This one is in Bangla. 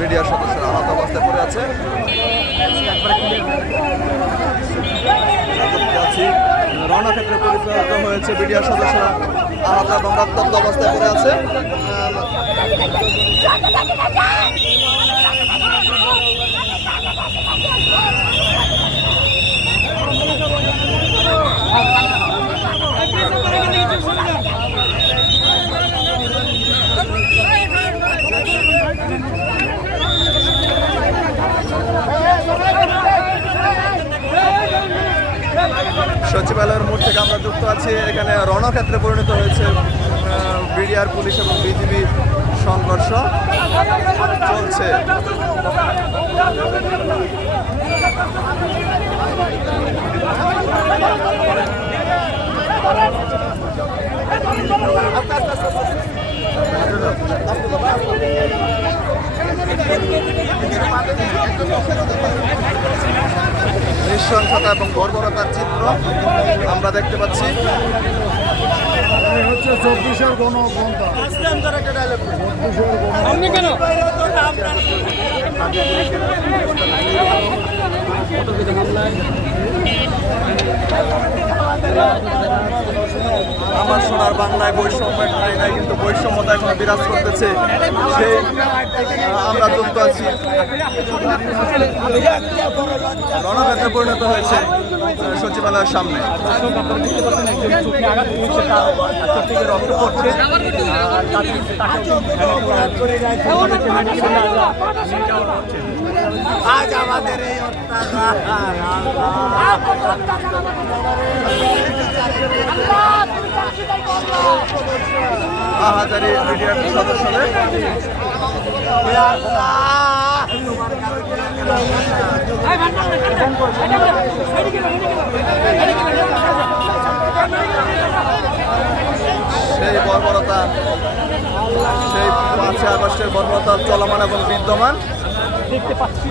বিডিআর সদস্যরা আহত অবস্থায় পড়ে আছে। রণক্ষেত্রে পরিচালিত হয়েছে বিডিআর সদস্যরা আহত এবং রক্তাক্ত অবস্থায় পড়ে আছে। সচিবালয়ের মোড় থেকে আমরা যুক্ত আছি। এখানে রণক্ষেত্রে পরিণত হয়েছে বিডিআর পুলিশ এবং বিজিবি সংঘর্ষ চলছে। নৃশংসতা এবং বর্বরতার চিত্র আমরা দেখতে পাচ্ছি। হচ্ছে চব্বিশের গণ আমার সোনার বাংলায় বৈষম্যের নাই কিন্তু বৈষম্যতা এখন বিরাজ করতেছে। সেই আমরা যুক্ত আছি। রণক্ষেত্রে পরিণত হয়েছে সচিবালয়ের সামনে। রক্ত আজ আমাদের এই অত্যাচার। সেই বর্বরতা সেই পাঁচই আগস্টের বর্বরতা চলমান এবং বিদ্যমান। দেখতে পাচ্ছি